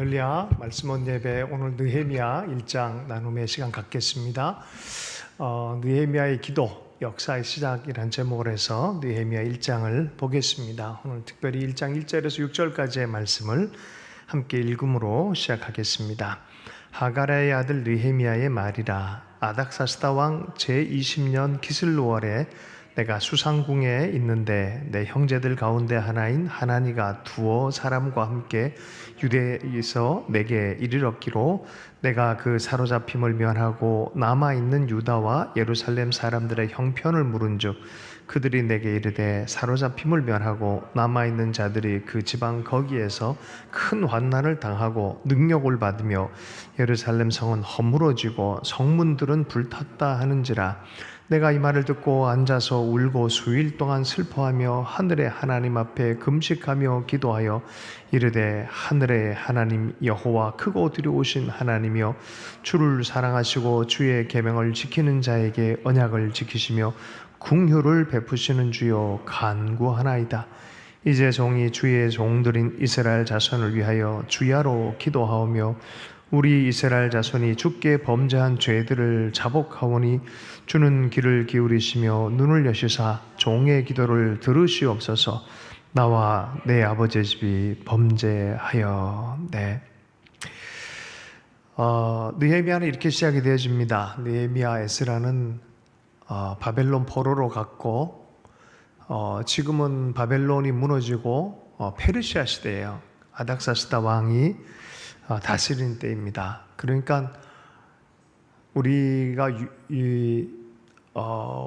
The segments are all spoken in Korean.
할렐루야. 말씀 온 예배, 오늘 느헤미야 1장 나눔의 시간 갖겠습니다. 느헤미야의 기도, 역사의 시작이란 제목으로 해서 느헤미야 1장을 보겠습니다. 오늘 특별히 1장 1절에서 6절까지의 말씀을 함께 읽음으로 시작하겠습니다. 하가랴의 아들 느헤미야의 말이라. 아닥사스다 왕 제20년 기슬로월에 내가 수상궁에 있는데 내 형제들 가운데 하나인 하나니가 두어 사람과 함께 유대에서 내게 이르렀기로 내가 그 사로잡힘을 면하고 남아있는 유다와 예루살렘 사람들의 형편을 물은즉 그들이 내게 이르되 사로잡힘을 면하고 남아있는 자들이 그 지방 거기에서 큰 환난을 당하고 능욕을 받으며 예루살렘 성은 허물어지고 성문들은 불탔다 하는지라. 내가 이 말을 듣고 앉아서 울고 수일 동안 슬퍼하며 하늘의 하나님 앞에 금식하며 기도하여 이르되 하늘의 하나님 여호와 크고 두려우신 하나님이여 주를 사랑하시고 주의 계명을 지키는 자에게 언약을 지키시며 긍휼을 베푸시는 주여 간구하나이다. 이제 종이 주의 종들인 이스라엘 자손을 위하여 주야로 기도하오며 우리 이스라엘 자손이 주께 범죄한 죄들을 자복하오니 주는 귀를 기울이시며 눈을 여시사 종의 기도를 들으시옵소서. 나와 내 아버지의 집이 범죄하여. 느헤미야는 이렇게 시작이 되어집니다. 느헤미야 에스라는 바벨론 포로로 갔고 지금은 바벨론이 무너지고 페르시아 시대예요. 아닥사스다 왕이 다스린 때입니다. 그러니까 우리가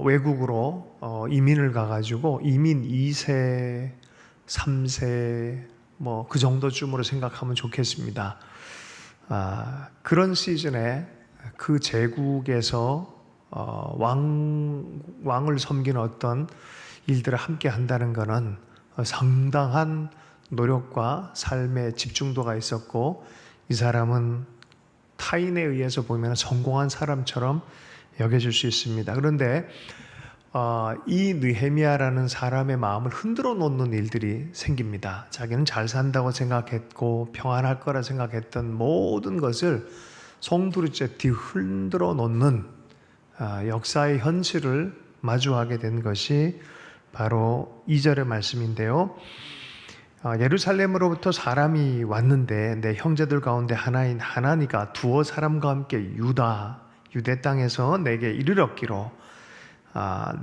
외국으로 이민을 가가지고 이민 2세, 3세 뭐 그 정도쯤으로 생각하면 좋겠습니다. 그런 시즌에 그 제국에서 왕을 섬기는 어떤 일들을 함께 한다는 것은 상당한 노력과 삶의 집중도가 있었고 이 사람은 타인에 의해서 보면 성공한 사람처럼 여겨질 수 있습니다. 그런데 이 느헤미야라는 사람의 마음을 흔들어 놓는 일들이 생깁니다. 자기는 잘 산다고 생각했고 평안할 거라 생각했던 모든 것을 송두리째 뒤흔들어 놓는 역사의 현실을 마주하게 된 것이 바로 2절의 말씀인데요. 예루살렘으로부터 사람이 왔는데 내 형제들 가운데 하나인 하나니가 두어 사람과 함께 유대 땅에서 내게 이르렀기로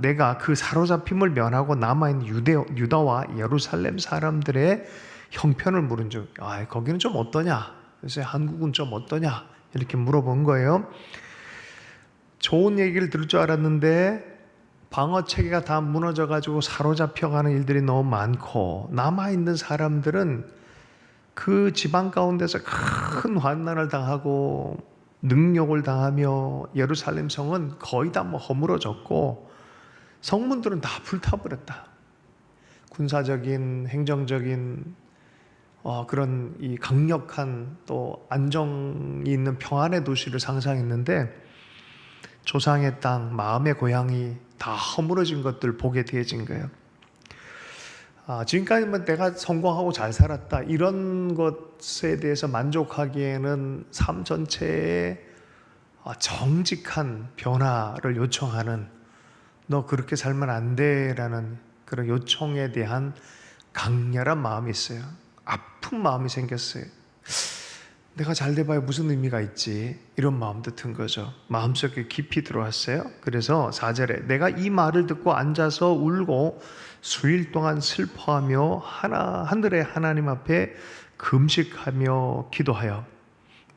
내가 그 사로잡힘을 면하고 남아있는 유다와 예루살렘 사람들의 형편을 물은즉 거기는 좀 어떠냐? 그래서 한국은 좀 어떠냐? 이렇게 물어본 거예요. 좋은 얘기를 들을 줄 알았는데 방어체계가 다 무너져가지고 사로잡혀가는 일들이 너무 많고 남아있는 사람들은 그 지방 가운데서 큰 환난을 당하고 능욕을 당하며 예루살렘 성은 거의 다 허물어졌고 성문들은 다 불타버렸다. 군사적인 행정적인 그런 이 강력한 또 안정이 있는 평안의 도시를 상상했는데 조상의 땅, 마음의 고향이 다 허물어진 것들 보게 되어진 거예요. 지금까지는 내가 성공하고 잘 살았다 이런 것에 대해서 만족하기에는 삶 전체에 정직한 변화를 요청하는 너 그렇게 살면 안 돼라는 그런 요청에 대한 강렬한 마음이 있어요. 아픈 마음이 생겼어요. 내가 잘 돼봐야 무슨 의미가 있지 이런 마음도 든 거죠. 마음속에 깊이 들어왔어요. 그래서 4절에 내가 이 말을 듣고 앉아서 울고 수일 동안 슬퍼하며 하늘의 하나님 앞에 금식하며 기도하여.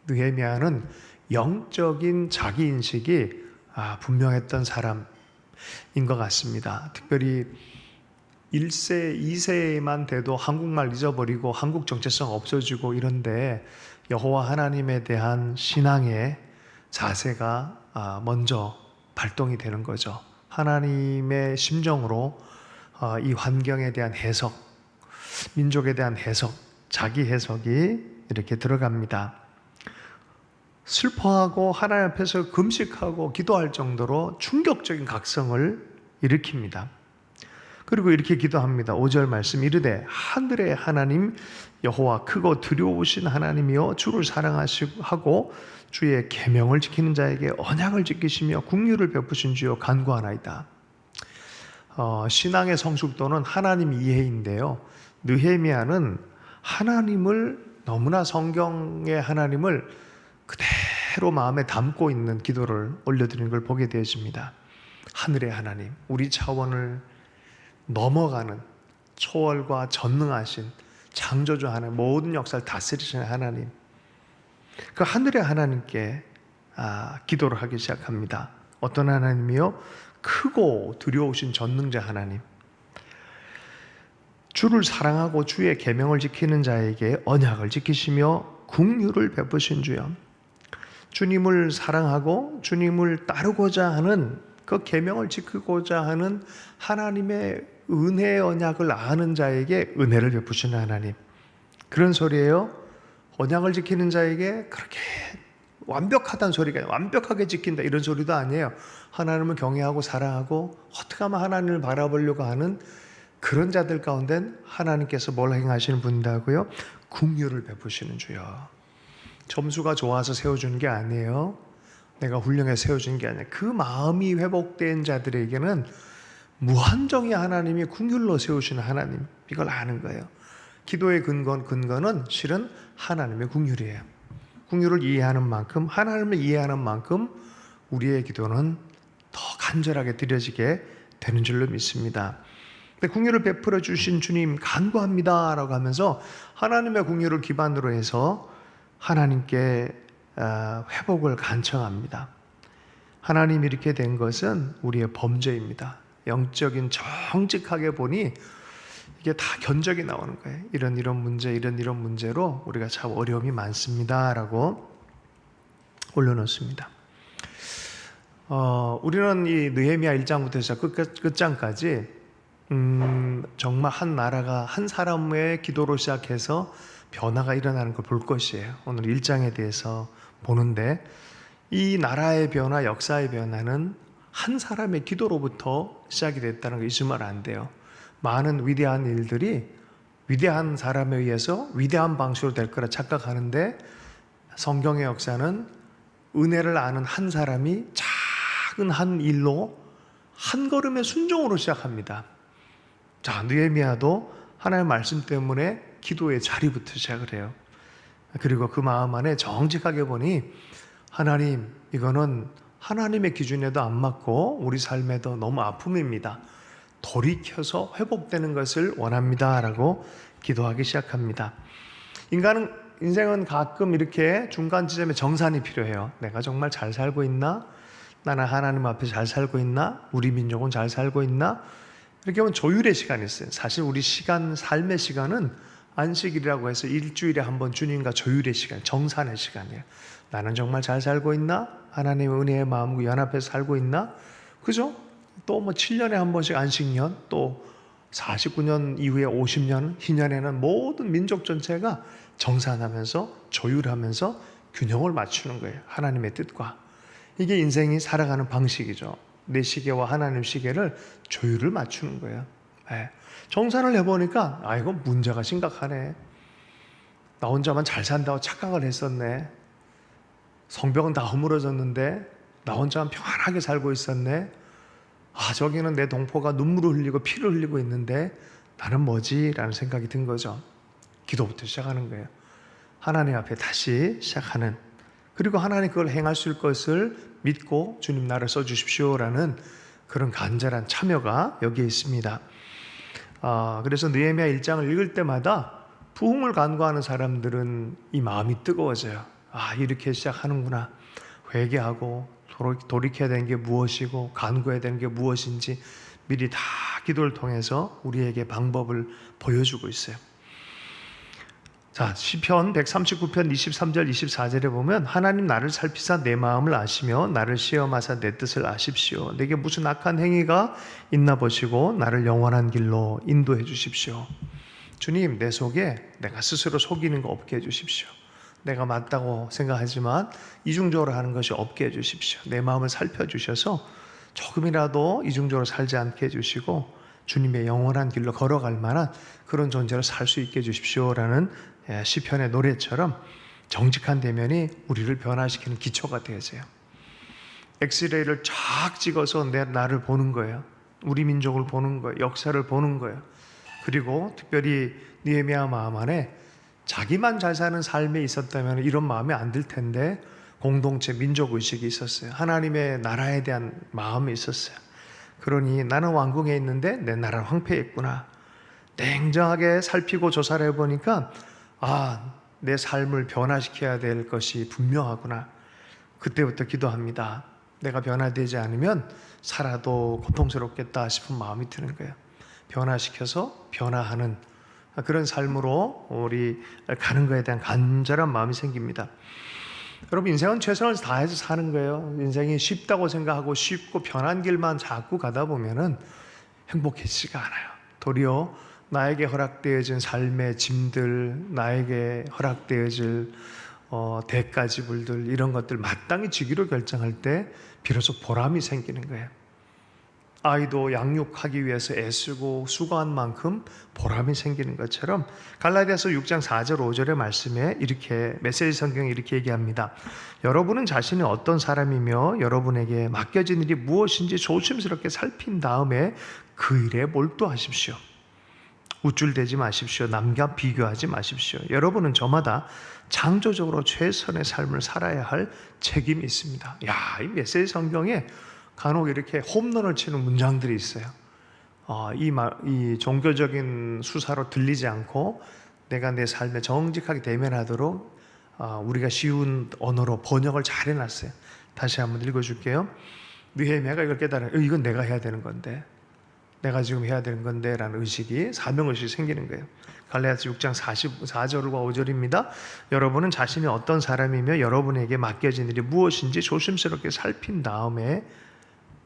느헤미야는 영적인 자기인식이 분명했던 사람인 것 같습니다. 특별히 1세, 2세만 돼도 한국말 잊어버리고 한국 정체성 없어지고 이런데 여호와 하나님에 대한 신앙의 자세가 먼저 발동이 되는 거죠. 하나님의 심정으로 이 환경에 대한 해석, 민족에 대한 해석, 자기 해석이 이렇게 들어갑니다. 슬퍼하고 하나님 앞에서 금식하고 기도할 정도로 충격적인 각성을 일으킵니다. 그리고 이렇게 기도합니다. 5절 말씀 이르되 하늘의 하나님 여호와 크고 두려우신 하나님이여 주를 사랑하시고 주의 계명을 지키는 자에게 언약을 지키시며 긍휼을 베푸신 주여 간구하나이다. 신앙의 성숙도는 하나님 이해인데요. 느헤미야는 하나님을 너무나 성경의 하나님을 그대로 마음에 담고 있는 기도를 올려드리는 걸 보게 되어집니다. 하늘의 하나님, 우리 차원을 넘어가는 초월과 전능하신 창조주 하나님, 모든 역사를 다스리시는 하나님, 그 하늘의 하나님께 기도를 하기 시작합니다. 어떤 하나님이요? 크고 두려우신 전능자 하나님, 주를 사랑하고 주의 계명을 지키는 자에게 언약을 지키시며 긍휼을 베푸신 주여. 주님을 사랑하고 주님을 따르고자 하는 그 계명을 지키고자 하는 하나님의 은혜의 언약을 아는 자에게 은혜를 베푸시는 하나님, 그런 소리예요. 언약을 지키는 자에게 그렇게 완벽하다는 소리가 완벽하게 지킨다 이런 소리도 아니에요. 하나님을 경외하고 사랑하고 어떻게 하면 하나님을 바라보려고 하는 그런 자들 가운데 하나님께서 뭘 행하시는 분이라고요? 긍휼을 베푸시는 주여. 점수가 좋아서 세워주는 게 아니에요. 내가 훌륭해 세워주는 게 아니에요. 그 마음이 회복된 자들에게는 무한정의 하나님이 긍휼로 세우시는 하나님, 이걸 아는 거예요. 기도의 근거는 실은 하나님의 긍휼이에요. 긍휼을 이해하는 만큼, 하나님을 이해하는 만큼 우리의 기도는 더 간절하게 드려지게 되는 줄로 믿습니다. 긍휼을 베풀어 주신 주님 간구합니다 라고 하면서 하나님의 긍휼을 기반으로 해서 하나님께 회복을 간청합니다. 하나님이 이렇게 된 것은 우리의 범죄입니다. 영적인 정직하게 보니 이게 다 견적이 나오는 거예요. 이런 문제, 이런 문제로 우리가 참 어려움이 많습니다 라고 올려놓습니다. 우리는 이 느헤미야 1장부터 해서 끝장까지 정말 한 나라가 한 사람의 기도로 시작해서 변화가 일어나는 걸 볼 것이에요. 오늘 1장에 대해서 보는데, 이 나라의 변화, 역사의 변화는 한 사람의 기도로부터 시작이 됐다는 거 잊으면 안 돼요. 많은 위대한 일들이 위대한 사람에 의해서 위대한 방식으로 될 거라 착각하는데, 성경의 역사는 은혜를 아는 한 사람이 작은 한 일로 한 걸음의 순종으로 시작합니다. 자, 느헤미야도 하나님의 말씀 때문에 기도의 자리부터 시작을 해요. 그리고 그 마음 안에 정직하게 보니 하나님, 이거는 하나님의 기준에도 안 맞고 우리 삶에도 너무 아픔입니다. 돌이켜서 회복되는 것을 원합니다 라고 기도하기 시작합니다. 인생은 가끔 이렇게 중간 지점에 정산이 필요해요. 내가 정말 잘 살고 있나? 나는 하나님 앞에 잘 살고 있나? 우리 민족은 잘 살고 있나? 이렇게 하면 조율의 시간이 있어요. 사실 우리 삶의 시간은 안식일이라고 해서 일주일에 한 번 주님과 조율의 시간, 정산의 시간이에요. 나는 정말 잘 살고 있나? 하나님의 은혜의 마음과 연합해서 살고 있나? 그죠? 또 7년에 한 번씩 안식년, 또 49년 이후에 50년, 희년에는 모든 민족 전체가 정산하면서 조율하면서 균형을 맞추는 거예요. 하나님의 뜻과. 이게 인생이 살아가는 방식이죠. 내 시계와 하나님 시계를 조율을 맞추는 거예요. 정산을 해보니까 이거 문제가 심각하네. 나 혼자만 잘 산다고 착각을 했었네. 성벽은 다 허물어졌는데 나 혼자만 평안하게 살고 있었네. 저기는 내 동포가 눈물을 흘리고 피를 흘리고 있는데 나는 뭐지? 라는 생각이 든 거죠. 기도부터 시작하는 거예요. 하나님 앞에 다시 시작하는, 그리고 하나님 그걸 행하실 것을 믿고 주님 나를 써주십시오라는 그런 간절한 참여가 여기에 있습니다. 그래서 느헤미야 1장을 읽을 때마다 부흥을 간구하는 사람들은 이 마음이 뜨거워져요. 이렇게 시작하는구나. 회개하고 돌이켜야 되는 게 무엇이고 간구해야 되는 게 무엇인지 미리 다 기도를 통해서 우리에게 방법을 보여주고 있어요. 자, 시편 139편 23절 24절에 보면 하나님 나를 살피사 내 마음을 아시며 나를 시험하사 내 뜻을 아십시오. 내게 무슨 악한 행위가 있나 보시고 나를 영원한 길로 인도해 주십시오. 주님, 내 속에 내가 스스로 속이는 거 없게 해주십시오. 내가 맞다고 생각하지만 이중적으로 하는 것이 없게 해주십시오. 내 마음을 살펴주셔서 조금이라도 이중적으로 살지 않게 해주시고 주님의 영원한 길로 걸어갈 만한 그런 존재로 살 수 있게 해주십시오라는 시편의 노래처럼 정직한 대면이 우리를 변화시키는 기초가 되어져요. 엑스레이를 쫙 찍어서 나를 보는 거예요. 우리 민족을 보는 거예요. 역사를 보는 거예요. 그리고 특별히 느헤미야 마음 안에 자기만 잘 사는 삶에 있었다면 이런 마음이 안 들 텐데 공동체 민족의식이 있었어요. 하나님의 나라에 대한 마음이 있었어요. 그러니 나는 왕궁에 있는데 내 나라는 황폐했구나. 냉정하게 살피고 조사를 해보니까 내 삶을 변화시켜야 될 것이 분명하구나. 그때부터 기도합니다. 내가 변화되지 않으면 살아도 고통스럽겠다 싶은 마음이 드는 거예요. 변화시켜서 변화하는 그런 삶으로 우리 가는 것에 대한 간절한 마음이 생깁니다. 여러분, 인생은 최선을 다해서 사는 거예요. 인생이 쉽다고 생각하고 쉽고 편한 길만 자꾸 가다 보면은 행복해지지가 않아요. 도리어 나에게 허락되어진 삶의 짐들, 나에게 허락되어질 대가 지불들, 이런 것들 마땅히 지기로 결정할 때 비로소 보람이 생기는 거예요. 아이도 양육하기 위해서 애쓰고 수고한 만큼 보람이 생기는 것처럼 갈라디아서 6장 4절 5절의 말씀에 이렇게 메시지 성경이 이렇게 얘기합니다. 여러분은 자신이 어떤 사람이며 여러분에게 맡겨진 일이 무엇인지 조심스럽게 살핀 다음에 그 일에 몰두하십시오. 우쭐대지 마십시오. 남과 비교하지 마십시오. 여러분은 저마다 창조적으로 최선의 삶을 살아야 할 책임이 있습니다. 이 메시지 성경에 간혹 이렇게 홈런을 치는 문장들이 있어요. 이 종교적인 수사로 들리지 않고 내가 내 삶에 정직하게 대면하도록 우리가 쉬운 언어로 번역을 잘 해놨어요. 다시 한번 읽어줄게요. 느헤미야가 이걸 깨달아요. 이건 내가 해야 되는 건데, 내가 지금 해야 되는 건데 라는 의식이, 사명의식이 생기는 거예요. 갈라디아서 6장 44절과 5절입니다. 여러분은 자신이 어떤 사람이며 여러분에게 맡겨진 일이 무엇인지 조심스럽게 살핀 다음에,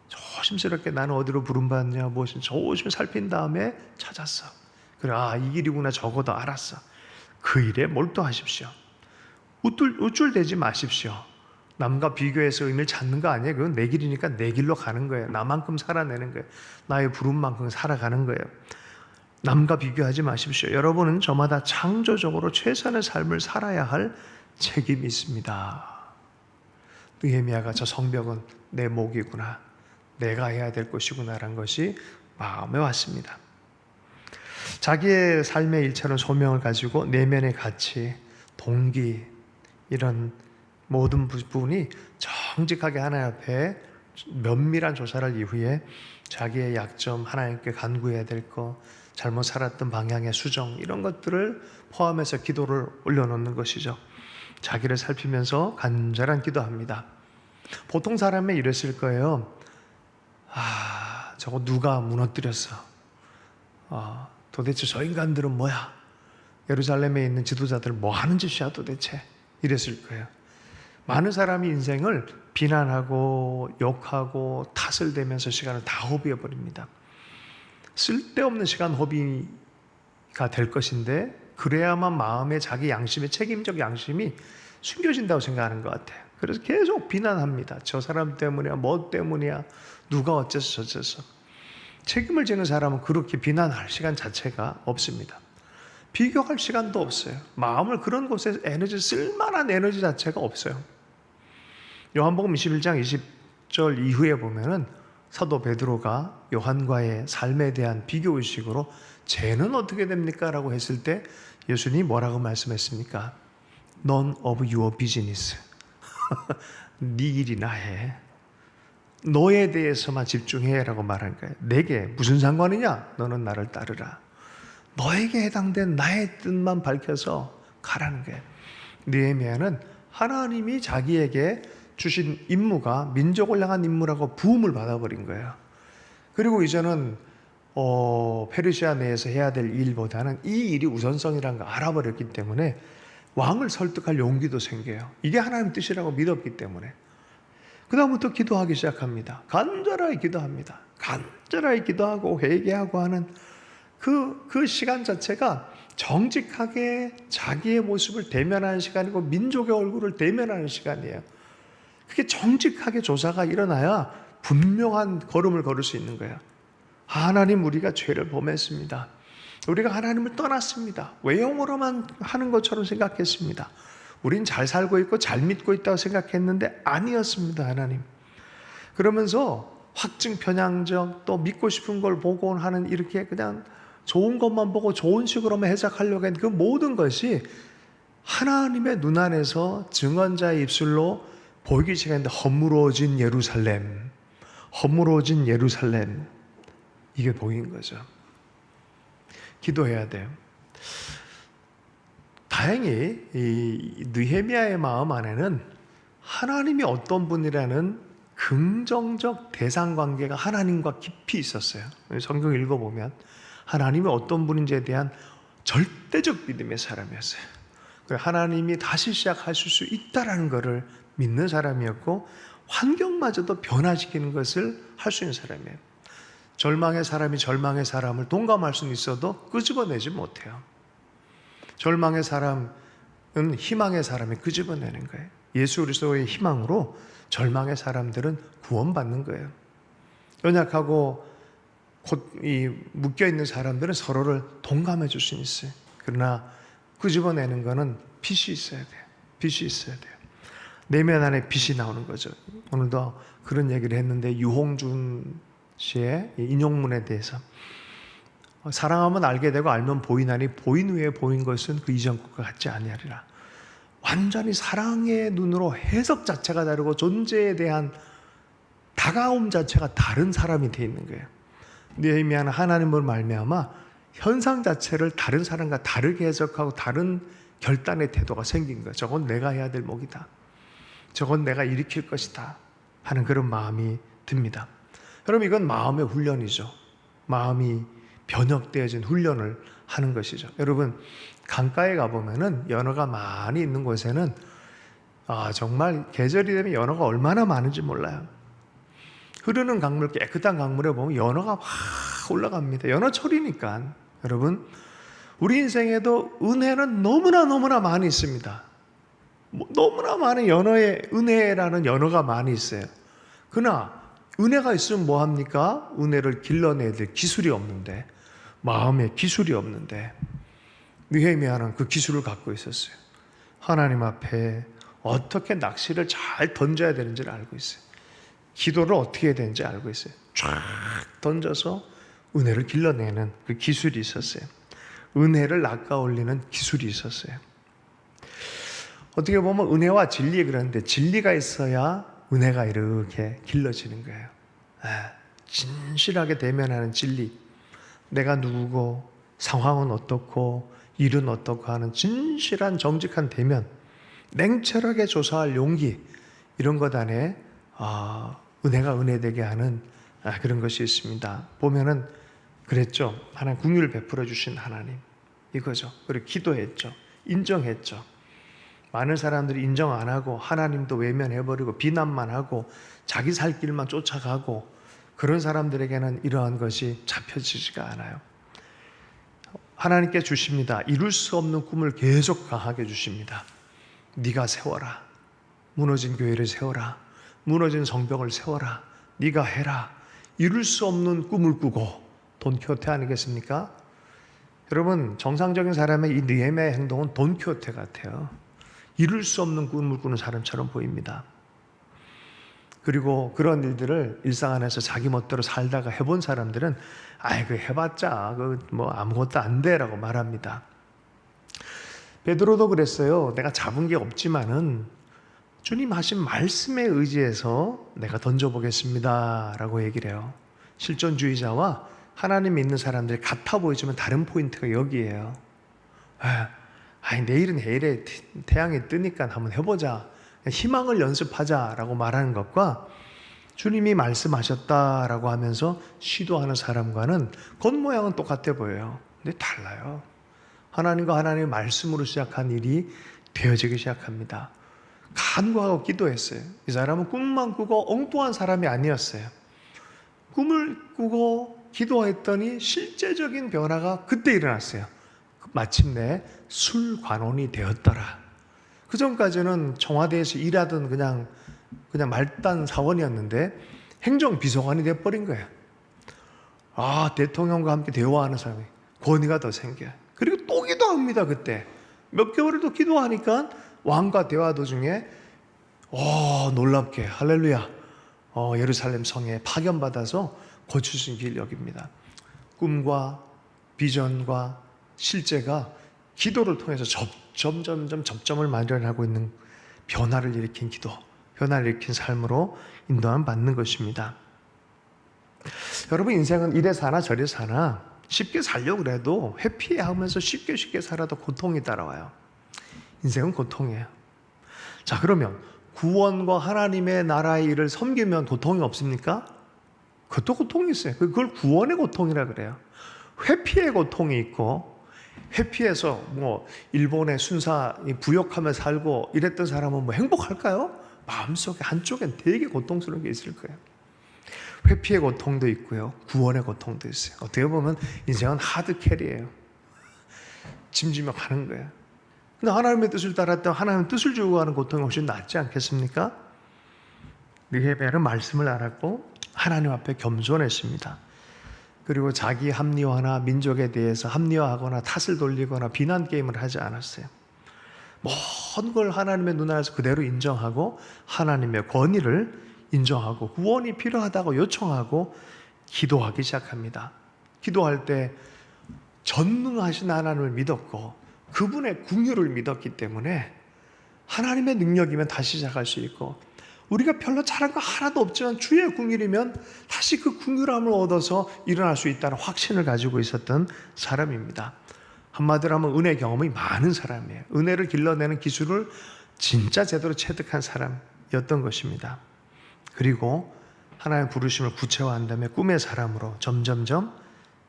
조심스럽게 나는 어디로 부름받느냐 무엇인지 조심히 살핀 다음에 찾았어. 그래, 이 길이구나. 적어도 알았어. 그 일에 몰두하십시오. 우쭐대지 마십시오. 남과 비교해서 의미를 찾는 거 아니에요. 그건 내 길이니까 내 길로 가는 거예요. 나만큼 살아내는 거예요. 나의 부름만큼 살아가는 거예요. 남과 비교하지 마십시오. 여러분은 저마다 창조적으로 최선의 삶을 살아야 할 책임이 있습니다. 느헤미야가 저 성벽은 내 몫이구나, 내가 해야 될 것이구나라는 것이 마음에 왔습니다. 자기의 삶의 일체는 소명을 가지고 내면의 가치, 동기, 이런 모든 부분이 정직하게 하나님 앞에 면밀한 조사를 이후에 자기의 약점, 하나님께 간구해야 될 것, 잘못 살았던 방향의 수정, 이런 것들을 포함해서 기도를 올려놓는 것이죠. 자기를 살피면서 간절한 기도합니다. 보통 사람이 이랬을 거예요. 저거 누가 무너뜨렸어? 도대체 저 인간들은 뭐야? 예루살렘에 있는 지도자들 뭐 하는 짓이야 도대체? 이랬을 거예요. 많은 사람이 인생을 비난하고 욕하고 탓을 대면서 시간을 다 허비해버립니다. 쓸데없는 시간 허비가 될 것인데, 그래야만 마음의 자기 양심의 책임적 양심이 숨겨진다고 생각하는 것 같아요. 그래서 계속 비난합니다. 저 사람 때문이야, 뭐 때문이야, 누가 어째서 저째서. 책임을 지는 사람은 그렇게 비난할 시간 자체가 없습니다. 비교할 시간도 없어요. 마음을 그런 곳에 쓸만한 에너지 자체가 없어요. 요한복음 21장 20절 이후에 보면은 사도 베드로가 요한과의 삶에 대한 비교의식으로 쟤는 어떻게 됩니까? 라고 했을 때 예수님이 뭐라고 말씀했습니까? None of your business. 네 일이나 해. 너에 대해서만 집중해 라고 말한 거예요. 내게 무슨 상관이냐? 너는 나를 따르라. 너에게 해당된 나의 뜻만 밝혀서 가라는 거예요. 느헤미야는 하나님이 자기에게 주신 임무가 민족을 향한 임무라고 부음을 받아버린 거예요. 그리고 이제는 페르시아 내에서 해야 될 일보다는 이 일이 우선성이라는 걸 알아버렸기 때문에 왕을 설득할 용기도 생겨요. 이게 하나님 뜻이라고 믿었기 때문에. 그 다음부터 기도하기 시작합니다. 간절하게 기도합니다. 간절하게 기도하고 회개하고 하는 그 시간 자체가 정직하게 자기의 모습을 대면하는 시간이고 민족의 얼굴을 대면하는 시간이에요. 그게 정직하게 조사가 일어나야 분명한 걸음을 걸을 수 있는 거예요. 하나님, 우리가 죄를 범했습니다. 우리가 하나님을 떠났습니다. 외형으로만 하는 것처럼 생각했습니다. 우린 잘 살고 있고 잘 믿고 있다고 생각했는데 아니었습니다, 하나님. 그러면서 확증 편향적, 또 믿고 싶은 걸 보고 하는, 이렇게 그냥 좋은 것만 보고 좋은 식으로만 해석하려고 했는데 그 모든 것이 하나님의 눈 안에서 증언자의 입술로 보이기 시작했는데, 허물어진 예루살렘, 허물어진 예루살렘, 이게 보인 거죠. 기도해야 돼요. 다행히 이 느헤미야의 마음 안에는 하나님이 어떤 분이라는 긍정적 대상관계가 하나님과 깊이 있었어요. 성경 읽어보면 하나님이 어떤 분인지에 대한 절대적 믿음의 사람이었어요. 하나님이 다시 시작하실 수 있다라는 것을 믿는 사람이었고, 환경마저도 변화시키는 것을 할 수 있는 사람이에요. 절망의 사람이 절망의 사람을 동감할 수는 있어도 끄집어내지 못해요. 절망의 사람은 희망의 사람이 끄집어내는 거예요. 예수 그리스도의 희망으로 절망의 사람들은 구원받는 거예요. 연약하고 묶여있는 사람들은 서로를 동감해 줄 수는 있어요. 그러나 끄집어내는 거는 빛이 있어야 돼요. 빛이 있어야 돼요. 내면 안에 빛이 나오는 거죠. 오늘도 그런 얘기를 했는데, 유홍준 씨의 인용문에 대해서, 사랑하면 알게 되고 알면 보이나니 보인 후에 보인 것은 그 이전 것과 같지 아니하리라. 완전히 사랑의 눈으로 해석 자체가 다르고 존재에 대한 다가옴 자체가 다른 사람이 되어 있는 거예요. 느헤미야는 하나님을 말미암아 현상 자체를 다른 사람과 다르게 해석하고 다른 결단의 태도가 생긴 거예요. 저건 내가 해야 될 목이다, 저건 내가 일으킬 것이다 하는 그런 마음이 듭니다. 여러분, 이건 마음의 훈련이죠. 마음이 변혁되어진 훈련을 하는 것이죠. 여러분, 강가에 가보면은 연어가 많이 있는 곳에는 정말 계절이 되면 연어가 얼마나 많은지 몰라요. 흐르는 강물, 깨끗한 강물에 보면 연어가 막 올라갑니다. 연어철이니까. 여러분, 우리 인생에도 은혜는 너무나 많이 있습니다. 너무나 많은 연어의 은혜라는 연어가 많이 있어요. 그러나 은혜가 있으면 뭐합니까? 은혜를 길러내야 될 기술이 없는데, 마음에 기술이 없는데, 느헤미야는 그 기술을 갖고 있었어요. 하나님 앞에 어떻게 낚시를 잘 던져야 되는지를 알고 있어요. 기도를 어떻게 해야 되는지 알고 있어요. 쫙 던져서 은혜를 길러내는 그 기술이 있었어요. 은혜를 낚아올리는 기술이 있었어요. 어떻게 보면 은혜와 진리, 그런데 진리가 있어야 은혜가 이렇게 길러지는 거예요. 진실하게 대면하는 진리, 내가 누구고 상황은 어떻고 일은 어떻고 하는 진실한 정직한 대면, 냉철하게 조사할 용기, 이런 것 안에 은혜가 은혜되게 하는 그런 것이 있습니다. 보면은 그랬죠. 하나님 긍휼을 베풀어 주신 하나님, 이거죠. 그리고 기도했죠. 인정했죠. 많은 사람들이 인정 안 하고 하나님도 외면해버리고 비난만 하고 자기 살 길만 쫓아가고, 그런 사람들에게는 이러한 것이 잡혀지지가 않아요. 하나님께 주십니다. 이룰 수 없는 꿈을 계속 강하게 주십니다. 네가 세워라. 무너진 교회를 세워라. 무너진 성벽을 세워라. 네가 해라. 이룰 수 없는 꿈을 꾸고, 돈키호테 아니겠습니까? 여러분, 정상적인 사람의 이 느헤미야의 행동은 돈키호테 같아요. 이룰 수 없는 꿈을 꾸는 사람처럼 보입니다. 그리고 그런 일들을 일상 안에서 자기 멋대로 살다가 해본 사람들은 그 해봤자 뭐 아무것도 안 돼라고 말합니다. 베드로도 그랬어요. 내가 잡은 게 없지만은 주님 하신 말씀에 의지해서 내가 던져보겠습니다 라고 얘기를 해요. 실존주의자와 하나님 믿는 사람들이 같아 보이지만 다른 포인트가 여기에요. 내일은 해일에 태양이 뜨니까 한번 해보자, 희망을 연습하자라고 말하는 것과 주님이 말씀하셨다라고 하면서 시도하는 사람과는 겉모양은 똑같아 보여요. 근데 달라요. 하나님과 하나님의 말씀으로 시작한 일이 되어지기 시작합니다. 간구하고 기도했어요. 이 사람은 꿈만 꾸고 엉뚱한 사람이 아니었어요. 꿈을 꾸고 기도했더니 실제적인 변화가 그때 일어났어요. 마침내 술관원이 되었더라. 그 전까지는 청와대에서 일하던 그냥 말단 사원이었는데 행정비서관이 돼버린 거예요. 대통령과 함께 대화하는 사람이 권위가 더 생겨요. 그리고 또 기도합니다. 그때 몇 개월을 또 기도하니까 왕과 대화 도중에 놀랍게 할렐루야, 예루살렘 성에 파견받아서 고치신 길 여깁니다. 꿈과 비전과 실제가 기도를 통해서 점점 접점을 마련하고 있는 변화를 일으킨 기도, 변화를 일으킨 삶으로 인도함 받는 것입니다. 여러분, 인생은 이래 사나 저래 사나 쉽게 살려고 그래도 회피하면서 쉽게 살아도 고통이 따라와요. 인생은 고통이에요. 자, 그러면 구원과 하나님의 나라의 일을 섬기면 고통이 없습니까? 그것도 고통이 있어요. 그걸 구원의 고통이라 그래요. 회피의 고통이 있고, 회피해서 일본의 순사 부역하며 살고 이랬던 사람은 행복할까요? 마음속에 한쪽엔 되게 고통스러운 게 있을 거예요. 회피의 고통도 있고요, 구원의 고통도 있어요. 어떻게 보면 인생은 하드 캐리예요. 짐지며 가는 거예요. 근데 하나님의 뜻을 따랐다 하나님의 뜻을 주고 가는 고통이 훨씬 낫지 않겠습니까? 느헤미야는 말씀을 알았고 하나님 앞에 겸손했습니다. 그리고 자기 합리화나 민족에 대해서 합리화하거나 탓을 돌리거나 비난 게임을 하지 않았어요. 모든 걸 하나님의 눈앞에서 그대로 인정하고 하나님의 권위를 인정하고 구원이 필요하다고 요청하고 기도하기 시작합니다. 기도할 때 전능하신 하나님을 믿었고 그분의 긍휼을 믿었기 때문에 하나님의 능력이면 다시 시작할 수 있고, 우리가 별로 잘한 거 하나도 없지만 주의 긍휼이면 다시 그 긍휼함을 얻어서 일어날 수 있다는 확신을 가지고 있었던 사람입니다. 한마디로 하면 은혜 경험이 많은 사람이에요. 은혜를 길러내는 기술을 진짜 제대로 체득한 사람이었던 것입니다. 그리고 하나님의 부르심을 구체화한 다음에 꿈의 사람으로 점점점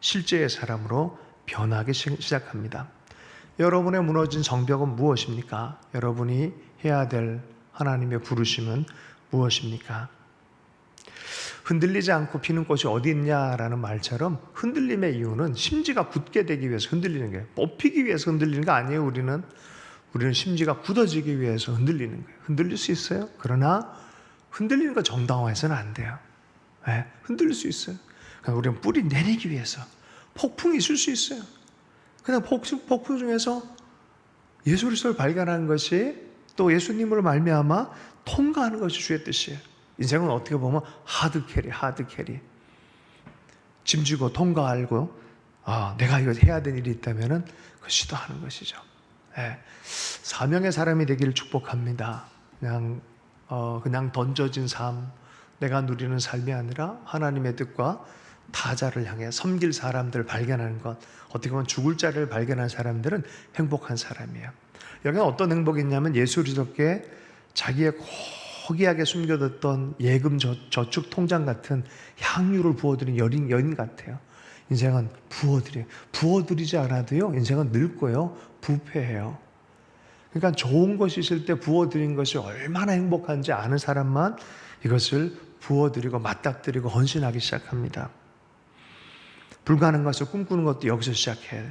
실제의 사람으로 변하기 시작합니다. 여러분의 무너진 성벽은 무엇입니까? 여러분이 해야 될 하나님의 부르심은 무엇입니까? 흔들리지 않고 피는 꽃이 어디 있냐라는 말처럼 흔들림의 이유는 심지가 굳게 되기 위해서 흔들리는 거예요. 뽑히기 위해서 흔들리는 거 아니에요. 우리는 심지가 굳어지기 위해서 흔들리는 거예요. 흔들릴 수 있어요. 그러나 흔들리는 거 정당화해서는 안 돼요. 네, 흔들릴 수 있어요. 그러니까 우리는 뿌리 내리기 위해서 폭풍이 있을 수 있어요. 그냥 폭풍 중에서 예수 그리스도를 발견하는 것이 또 예수님으로 말미암아 통과하는 것이 주의 뜻이에요. 인생은 어떻게 보면 하드 캐리. 짐지고 통과하고 내가 이거 해야 되는 일이 있다면은 그 시도하는 것이죠. 네. 사명의 사람이 되기를 축복합니다. 그냥 던져진 삶, 내가 누리는 삶이 아니라 하나님의 뜻과 타자를 향해 섬길 사람들을 발견하는 것, 어떻게 보면 죽을 자를 발견한 사람들은 행복한 사람이에요. 여기는 어떤 행복이 있냐면 예수 그리스도께 자기의 고귀하게 숨겨뒀던 예금 저축 통장 같은 향유를 부어드린 여인 같아요. 인생은 부어드리지 않아도요, 인생은 늙고요, 부패해요. 그러니까 좋은 것이 있을 때 부어드린 것이 얼마나 행복한지 아는 사람만 이것을 부어드리고 맞닥뜨리고 헌신하기 시작합니다. 불가능한 것을 꿈꾸는 것도 여기서 시작해요.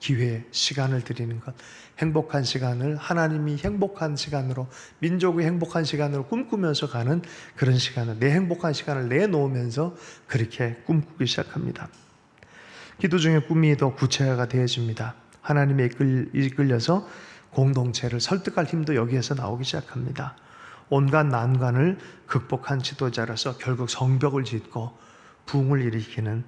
기회, 시간을 드리는 것, 행복한 시간을 하나님이 행복한 시간으로, 민족의 행복한 시간으로 꿈꾸면서 가는 그런 시간을, 내 행복한 시간을 내놓으면서 그렇게 꿈꾸기 시작합니다. 기도 중에 꿈이 더 구체화가 되어집니다. 하나님에 이끌려서 공동체를 설득할 힘도 여기에서 나오기 시작합니다. 온갖 난관을 극복한 지도자라서 결국 성벽을 짓고 부흥을 일으키는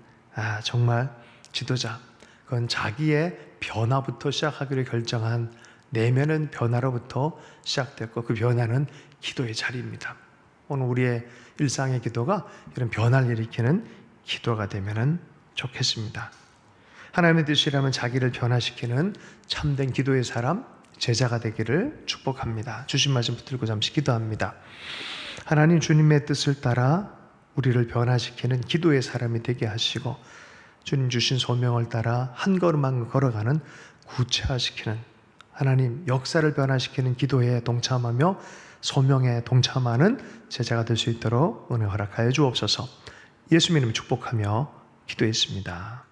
정말 지도자. 그건 자기의 변화부터 시작하기로 결정한 내면의 변화로부터 시작됐고, 그 변화는 기도의 자리입니다. 오늘 우리의 일상의 기도가 이런 변화를 일으키는 기도가 되면 좋겠습니다. 하나님의 뜻이라면 자기를 변화시키는 참된 기도의 사람, 제자가 되기를 축복합니다. 주신 말씀 붙들고 잠시 기도합니다. 하나님, 주님의 뜻을 따라 우리를 변화시키는 기도의 사람이 되게 하시고, 주님 주신 소명을 따라 한 걸음 한 걸음 걸어가는 구체화시키는, 하나님 역사를 변화시키는 기도에 동참하며 소명에 동참하는 제자가 될 수 있도록 은혜 허락하여 주옵소서. 예수님 이름 축복하며 기도했습니다.